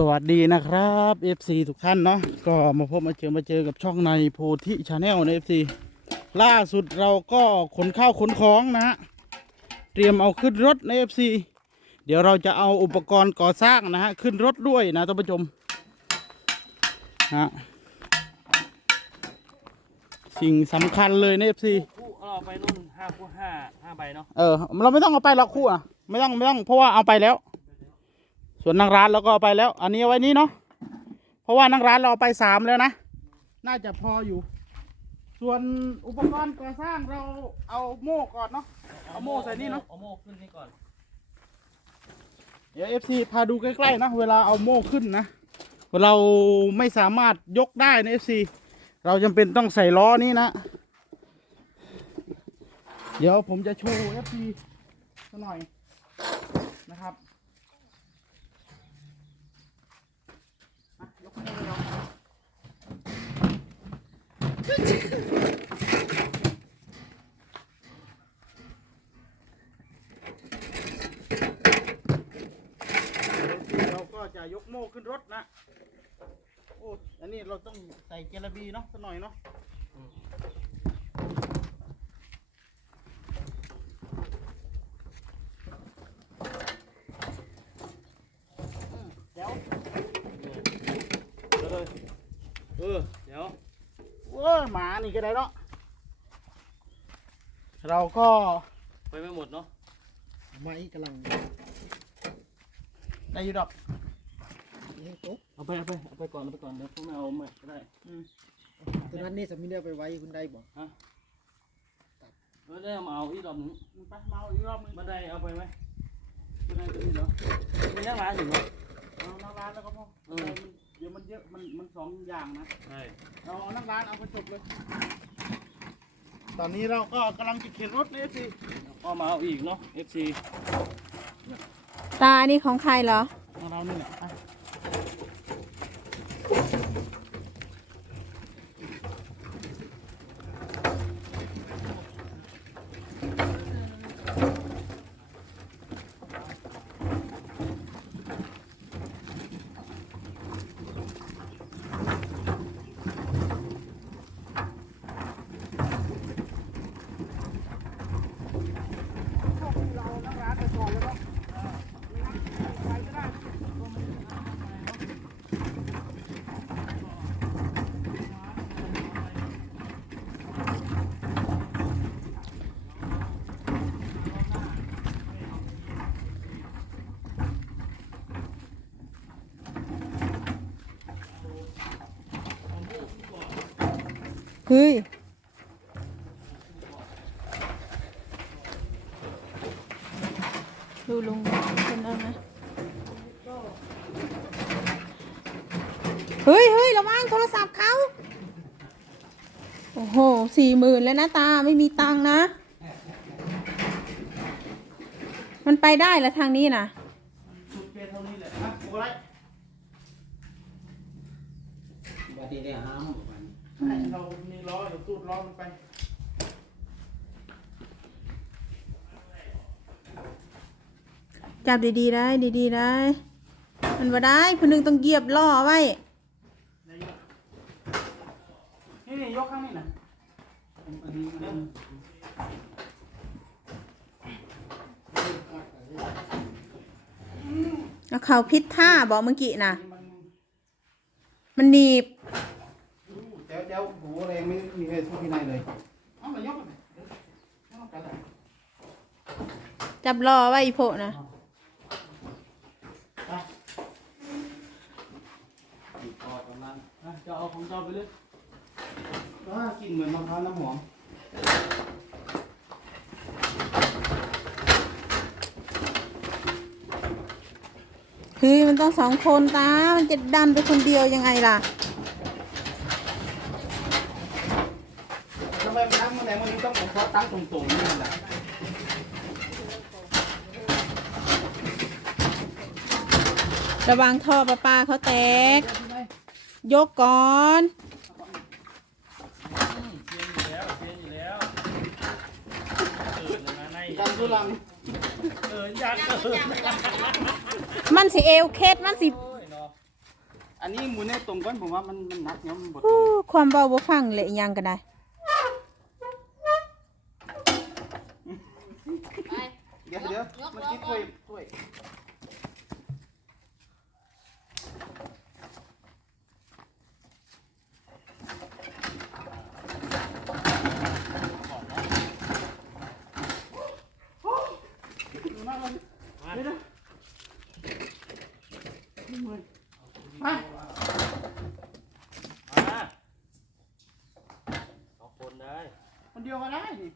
สวัสดีนะครับ FC ทุกท่านเนาะก็มาพบมาเจอมาเจอกับช่องในโพธิชาแนลใน FC ล่าสุดเราก็ขนข้าวขนของนะฮะเตรียมเอาขึ้นรถใน FC เดี๋ยวเราจะเอาอุปกรณ์ก่อสร้างนะฮะขึ้นรถด้วยนะท่านผู้ชมนะสิ่งสำคัญเลยใน FC คู่เอาไปนู่นห้าคู่ห้าห้าใบเนาะเออเราไม่ต้องเอาไปหรอกคู่อะไม่ต้องไม่ต้องเพราะว่าเอาไปแล้ว ส่วนนางร้านเราก็เอาไปแล้ว อันนี้เอาไว้นี้เนาะเพราะว่านางร้านเราเอาไปสามแล้วนะ น่าจะพออยู่ ส่วนอุปกรณ์ก่อสร้างเราเอาโม่ก่อนเนาะเอาโม่ใส่นี่เนอะเอาโม่ขึ้นนี่ก่อน เดี๋ยวเอฟซีพาดูใกล้ๆนะเวลาเอาโม่ขึ้นนะเราไม่สามารถยกได้นะเอฟซีเราจำเป็นต้องใส่ล้อนี้นะ เดี๋ยวผมจะโชว์เอฟซีสักหน่อยนะครับอะยกมือเลยเนาะ เราก็จะยกโม่ขึ้นรถนะ โอ้ อันนี้เราต้องใส่เจลาบีเนาะสักหน่อยเนาะ เดี๋ยว แล้วเลยเออเดี๋ยว เว้ยหมา นี่ก็ได้เนาะเราก็ไปไม่หมดเนาะไม้กำลังได้อยูดอกเลี้ยงตุ๊กเอาไปเอาไปเอาไปก่อนเอาไปก่อนเดี๋ยวพวกแม่เอาใหม่ก็ได้อืมตัวนั้นนี่สามีเดียวไปไว้คุณได้บ่เออได้เอามาเอาอีกรอบหนึงมึงไปเมาอีกรอบมึงบันไดเอาไปไหมบันไดตัวนี้เหรอมีนั่งร้านอยู่เนาะเอานั่งร้านแล้วก็พอเออ เดี๋ยวมันเยอะมันมันสองอย่างนะใช่เอาเอานั่งร้านเอากระจบเลย ตอนนี้เราก็กำลังจะเข็นรถนี่สิก็มาเอาอีกเนาะ FC ตาอันนี้ของใครเหรอ ของเรานี่แหละไปเรานั่งร้านไปก่อนเลยเนาะไม่งั้นไปไม่ได้ เฮ้ย ดูลุงเป็นอะไรนะเฮ้ยเฮ้ยระวังโทรศัพท์เขา โอ้โหสี่หมื่นแล้วนะตาไม่มีตังค์นะ มันไปได้แล้วทางนี้นะสุดเกณฑ์เท่านี้แหละนะโอ้ไรบัดนี้ได้ห้ามมันให้ เรามีล้อเดี๋ยวตูดล้อมันไปจับดีๆได้ดีๆได้ มันว่าได้คนหนึงต้องเหยียบล่อไว้ได้เยอะนี่นี่ยกข้างนี้นะอันนี้อันนี้แล้วเขาพิษท่าบอกเมื่อกี้นะมันมันหนีบ เจ้าเจ้าหูแรงไม่มีใครสู้พี่นายเลยเอามายกกันเลยยกกันเลยจับล่อไว้อีโพะนะไปติดคอกำลังอะจะเอาของเจ้าไปเลยก็กินเหมือนมะพร้าวน้ำหอมเฮ้ยมันต้องสองคนตา มันจะดันไปคนเดียวยังไงล่ะ ทำ ไมมันนั่งมันแรงมันต้องเอาคอตั้งตรงๆนี่แหละระวังท่อประปาเขาแตก ยกก่อนเชียร์อยู่แล้วเชียร์อยู่แล้วเกิดเลยนะในดันทุลังเอออยากเกิดมันสิเอวเคสมันสิโอ้ยเนาะอันนี้หมุนให้ตรงก่อนผมว่ามันมันหนักเนาะมันบดตรโอ้งความเบาบ่ฟังเลยอิหยังก็ได้ เดี๋ยวเดี๋ยวเมื่อกี้ถ้วยถ้วยมามาสองคนได้คนเดียวก็ได้นี่